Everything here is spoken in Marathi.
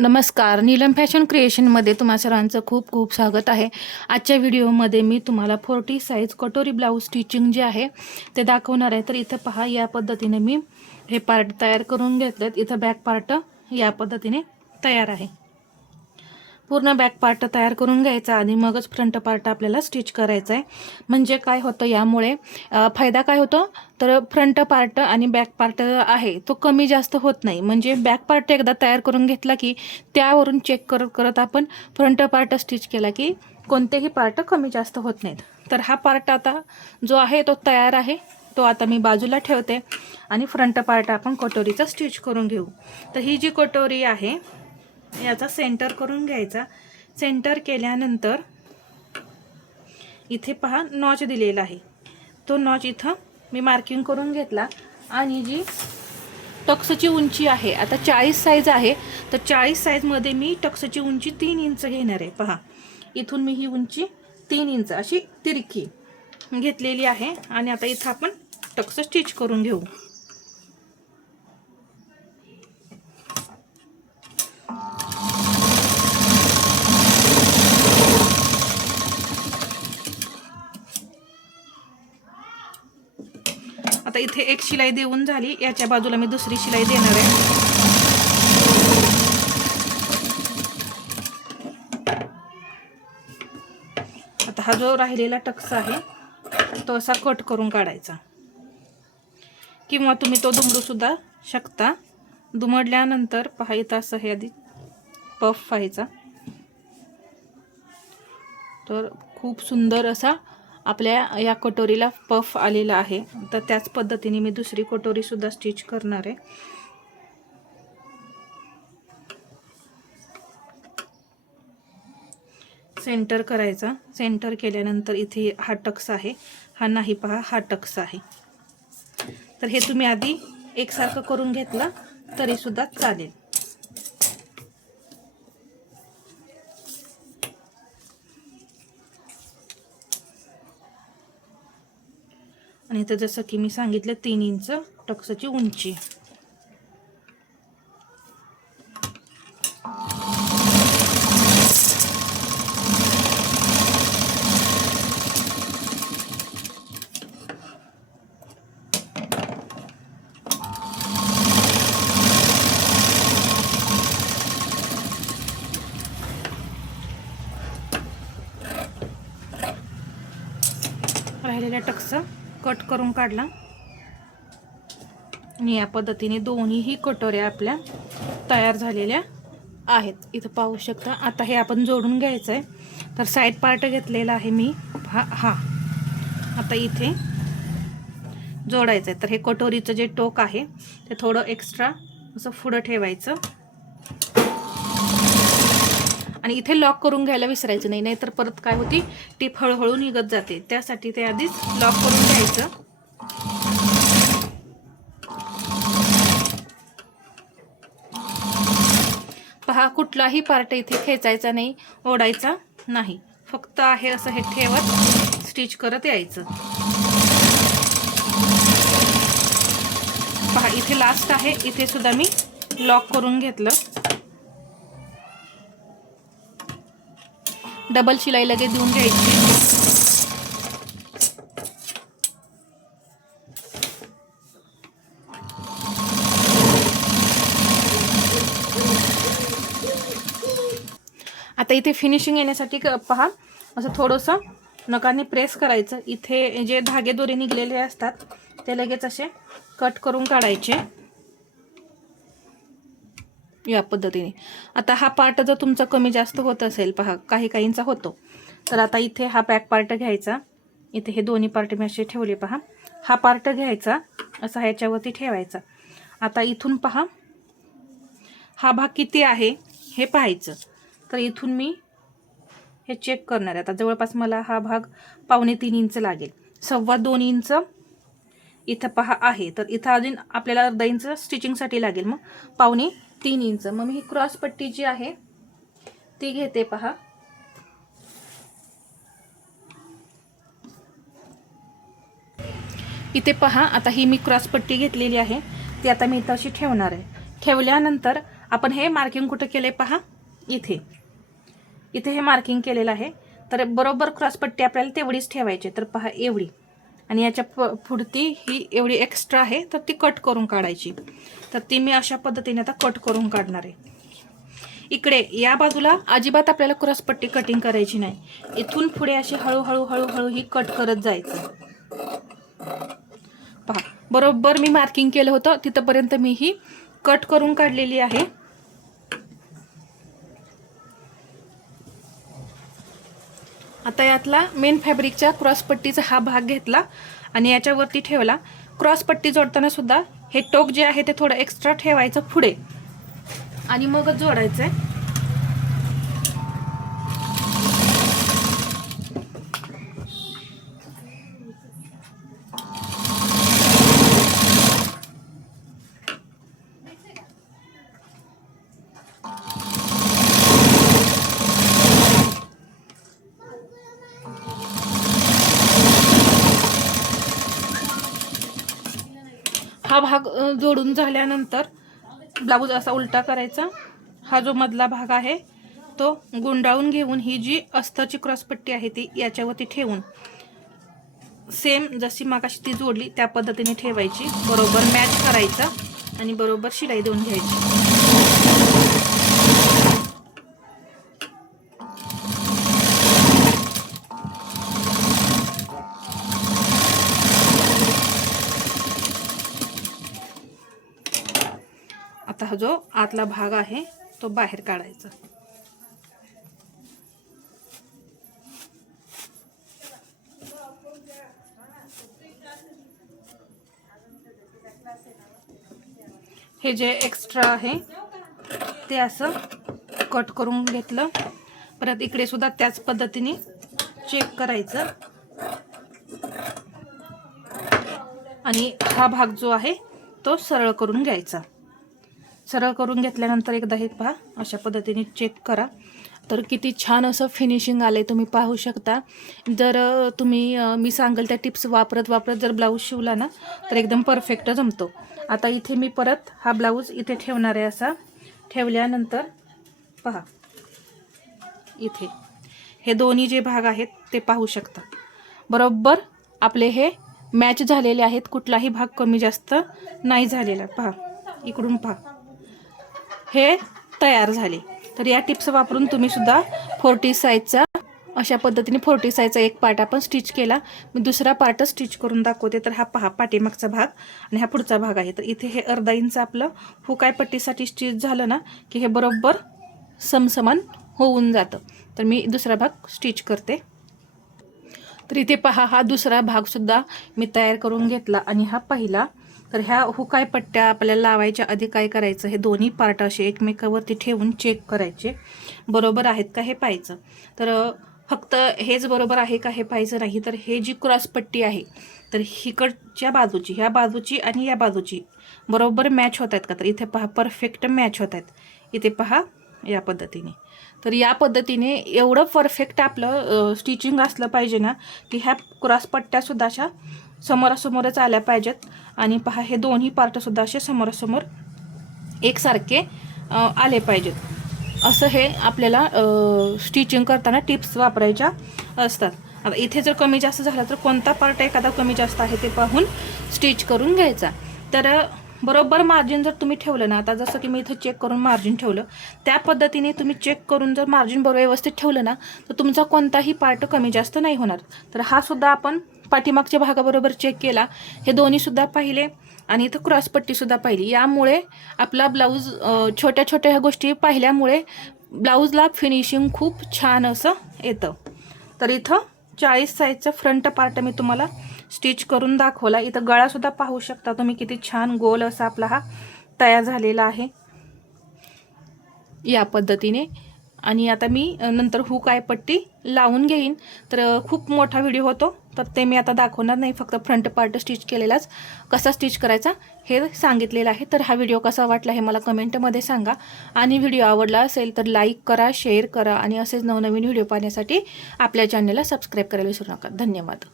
नमस्कार, नीलम फॅशन क्रिएशनमध्ये तुम्हा सर्वांचं खूप खूप स्वागत आहे। आजच्या व्हिडिओमध्ये मी तुम्हाला 40 साईज कटोरी ब्लाऊज स्टिचिंग जे आहे ते दाखवणार आहे। तर इथं पहा, या पद्धतीने मी हे पार्ट तयार करून घेतलेत। इथं बॅक पार्ट या पद्धतीने तयार आहे। पूर्ण बॅक पार्ट तयार करून घ्यायचा आणि मगच फ्रंट पार्ट आपल्याला स्टिच करायचा आहे। म्हणजे काय होतं, यामुळे फायदा काय होतो, तर फ्रंट पार्ट आणि बॅक पार्ट आहे तो कमी जास्त होत नाही। म्हणजे बॅक पार्ट एकदा तयार करून घेतला की त्यावरून चेक करत करत आपण फ्रंट पार्ट स्टिच केला की कोणतेही पार्ट कमी जास्त होत नाहीत। तर हा पार्ट आता जो आहे तो तयार आहे, तो आता मी बाजूला ठेवते आणि फ्रंट पार्ट आपण कटोरीचा स्टिच करून घेऊ। तर ही जी कटोरी आहे याचा सेंटर करून घ्यायचा। सेंटर केल्यानंतर इथे पहा नॉच दिलेला आहे, तो नॉच इथं मी मार्किंग करून घेतला। आणि जी टक्सची उंची आहे, आता 40 साईज आहे, तर 40 साईजमध्ये मी टक्सची उंची 3 इंच घेणार आहे। पहा, इथून मी ही उंची 3 इंच अशी तिरकी घेतलेली आहे। आणि आता इथं आपण टक्स स्टिच करून घेऊ। आता इथे एक शिलाई देऊन झाली, याच्या बाजूला मी दुसरी शिलाई देणार आहे। आता हा जो राहिलेला टक्स आहे तो असा कट करून काढायचा, किंवा तुम्ही तो दुमडू सुद्धा शकता। दुमडल्यानंतर पहा, इथं असं हे आधी पफ व्हायचा, तर खूप सुंदर असा आपल्या या कटोरीला पफ आलेला आहे। तर त्याच पद्धतीने मी दुसरी कटोरी सुद्धा स्टिच करणार आहे। सेंटर करायचा, सेंटर केल्यानंतर इथे हा टक्स आहे, हा नाही, पहा हा टक्स आहे। तर हे तुम्ही आधी एकसारखं करून घेतलं तरी सुद्धा चालेल। आणि इथं जसं की मी सांगितलं 3 इंच टक्सची उंची। राहिलेला टक्स कट करून काढला आणि या पद्धतीने दोन्हीही कटोऱ्या आपल्या तयार झालेल्या आहेत। इथं पाहू शकता। आता हे आपण जोडून घ्यायचं आहे। तर साईड पार्ट घेतलेला आहे मी, हा आता इथे जोडायचं आहे। तर हे कटोरीचं जे टोक आहे ते थोडं एक्स्ट्रा असं पुढं ठेवायचं आणि इथे लॉक करून घ्यायला विसरायचं नाही, नाहीतर परत काय होती, टीप हळूहळू निघत जाते। त्यासाठी ते आधीच लॉक करून घ्यायचं। पहा, कुठलाही पार्ट इथे खेचायचा नाही, ओढायचा नाही, फक्त आहे असं हे ठेवत स्टिच करत यायचं। पहा, इथे लास्ट आहे, इथे सुद्धा मी लॉक करून घेतलं। डबल शिलाई लगेच देऊन घ्यायची। आता इथे फिनिशिंग येण्यासाठी पहा, असं थोडंसं नखाने प्रेस करायचं। इथे जे धागे दोरे निघलेले असतात ते लगेच असे कट करून काढायचे या पद्धतीने। आता हा पार्ट जर तुमचा कमी जास्त होत असेल, पहा काही काहींचा होतो, तर आता इथे हा बॅक पार्ट घ्यायचा। इथे हे दोन्ही पार्ट मी असे ठेवले, पहा हा पार्ट घ्यायचा, असा ह्याच्यावरती ठेवायचा। आता इथून पहा हा भाग किती आहे हे पाहायचं। तर इथून मी हे चेक करणार आहे। आता जवळपास मला हा भाग 2.25 इंच लागेल, 2.25 इंच इथं पहा आहे। तर इथं अजून आपल्याला अर्धा इंच स्टिचिंगसाठी लागेल, मग 2.25 इंच। मग मी ही क्रॉस पट्टी जी आहे ती घेते, पहा इथे पहा। आता ही मी क्रॉस पट्टी घेतलेली आहे, ती आता मी इथं अशी ठेवणार आहे। ठेवल्यानंतर आपण हे मार्किंग कुठं केले पहा, इथे इथे हे मार्किंग केलेलं आहे. तर बरोबर क्रॉसपट्टी आपल्याला तेवढीच ठेवायची. तर पहा एवढी, आणि याच्या पुढती ही एवढी एक्स्ट्रा आहे, तर ती कट करून काढायची. तर ती मी अशा पद्धतीने आता कट करून काढणार आहे. इकडे या बाजूला अजिबात आपल्याला क्रॉसपट्टी कटिंग करायची नाही. इथून पुढे अशी हळूहळू हळूहळू ही कट करत जायचं. पहा बरोबर मी मार्किंग केलं होतं तिथपर्यंत मी ही कट करून काढलेली आहे. आता यातला मेन फॅब्रिकच्या क्रॉसपट्टीचा हा भाग घेतला आणि याच्यावरती ठेवला. क्रॉसपट्टी जोडताना सुद्धा हे टोक जे आहे ते थोडं एक्स्ट्रा ठेवायचं पुढे आणि मगच जोडायचंय. हा भाग जोडून झाल्यानंतर ब्लाऊज असा उलटा करायचा. हा जो मधला भाग आहे तो गुंडाळून घेऊन ही जी अस्तरची क्रॉसपट्टी आहे ती याच्यावरती ठेवून सेम जशी मागाशी ती जोडली त्या पद्धतीने ठेवायची. बरोबर मॅच करायचा आणि बरोबर शिलाई देऊन घ्यायची. आता हा जो आतला भाग आहे तो बाहेर काढायचा. हे जे एक्स्ट्रा आहे ते असं कट करून घेतलं. परत इकडे सुद्धा त्याच पद्धतीने चेक करायचं आणि हा भाग जो आहे तो सरळ करून घ्यायचा. सरळ करून घेतल्यानंतर एकदा हे पहा अशा पद्धतीने चेक करा. तर किती छान असं फिनिशिंग आले तुम्ही पाहू शकता. जर तुम्ही मी सांगेल त्या टिप्स वापरत जर ब्लाऊज शिवला ना तर एकदम परफेक्ट जमतो. आता इथे मी परत हा ब्लाऊज इथे ठेवणार आहे. असा ठेवल्यानंतर पहा इथे हे दोन्ही जे भाग आहेत ते पाहू शकता. बरोबर आपले हे मॅच झालेले आहेत. कुठलाही भाग कमी जास्त नाही झालेला. पहा इकडून पहा हे तयार झाले. तर या टिप्स वापरून तुम्ही सुद्धा 40 साईजचा अशा पद्धतीने 40 साईजचा एक पार्ट आपण स्टिच केला. मी दुसरा पार्ट स्टिच करून दाखवते. तर हा पहा पाठीमागचा भाग आणि हा पुढचा भाग आहे. तर इथे हे अर्धा इंच आपलं हुकाय पट्टीसाठी स्टिच झालं ना की हे बरोबर समसमान होऊन जातं. तर मी दुसरा भाग स्टिच करते. तर इथे पहा हा दुसरा भाग सुद्धा मी तयार करून घेतला आणि हा पहिला. तर ह्या हुकाय पट्ट्या आपल्याला लावायच्या आधी काय करायचं, हे दोन्ही पार्ट असे एकमेकावरती ठेवून चेक करायचे बरोबर आहेत का हे पाहायचं. तर फक्त हेच बरोबर आहे का हे पाहायचं नाही. तर हे जी क्रॉसपट्टी आहे तर हिकडच्या बाजूची ह्या बाजूची आणि या बाजूची बरोबर मॅच होत आहेत का. तर इथे पहा परफेक्ट मॅच होत आहेत. इथे पहा या पद्धतीने. तर या पद्धतीने एवढं परफेक्ट आपलं स्टिचिंग असलं पाहिजे ना की ह्या क्रॉसपट्ट्यासुद्धा अशा समोरासमोरच आल्या पाहिजेत. आणि पहा हे दोन्ही पार्टसुद्धा असे समोरासमोर एकसारखे आले पाहिजेत. असं हे आपल्याला स्टिचिंग करताना टिप्स वापरायच्या असतात. आता इथे जर कमी जास्त झालं तर कोणता पार्ट एखादा कमी जास्त आहे ते पाहून स्टिच करून घ्यायचा. तर बरोबर मार्जिन जर तुम्ही ठेवलं ना, आता जसं की मी इथं चेक करून मार्जिन ठेवलं त्या पद्धतीने तुम्ही चेक करून जर मार्जिन बरोबर व्यवस्थित ठेवलं ना तर तुमचा कोणताही पार्ट कमी जास्त नाही होणार. तर हा सुद्धा आपण पाठीमागच्या भागाबरोबर चेक केला, हे दोन्हीसुद्धा पाहिले आणि इथं क्रॉसपट्टीसुद्धा पाहिली. यामुळे आपला ब्लाऊज छोट्या छोट्या ह्या गोष्टी पाहिल्यामुळे ब्लाऊजला फिनिशिंग खूप छान असं येतं. तर इथं 40 साईजचा फ्रंट पार्ट मी तुम्हाला स्टिच करून दाखवला. इथं गळासुद्धा पाहू शकता तुम्ही किती छान गोल असा आपला हा तयार झालेला आहे या पद्धतीने. आणि आता मी नंतर हुक आय पट्टी लावून घेईन. तर खूप मोठा व्हिडिओ होतो तर ते मी आता दाखवणार नाही. फक्त फ्रंट पार्ट स्टिच केलेलाच कसा स्टिच करायचा हे सांगितलेलं आहे. तर हा व्हिडिओ कसा वाटला हे मला कमेंटमध्ये सांगा. आणि व्हिडिओ आवडला असेल तर लाईक करा, शेअर करा आणि असेच नवनवीन व्हिडिओ पाहण्यासाठी आपल्या चॅनलला सबस्क्राईब करायला विसरू नका. धन्यवाद.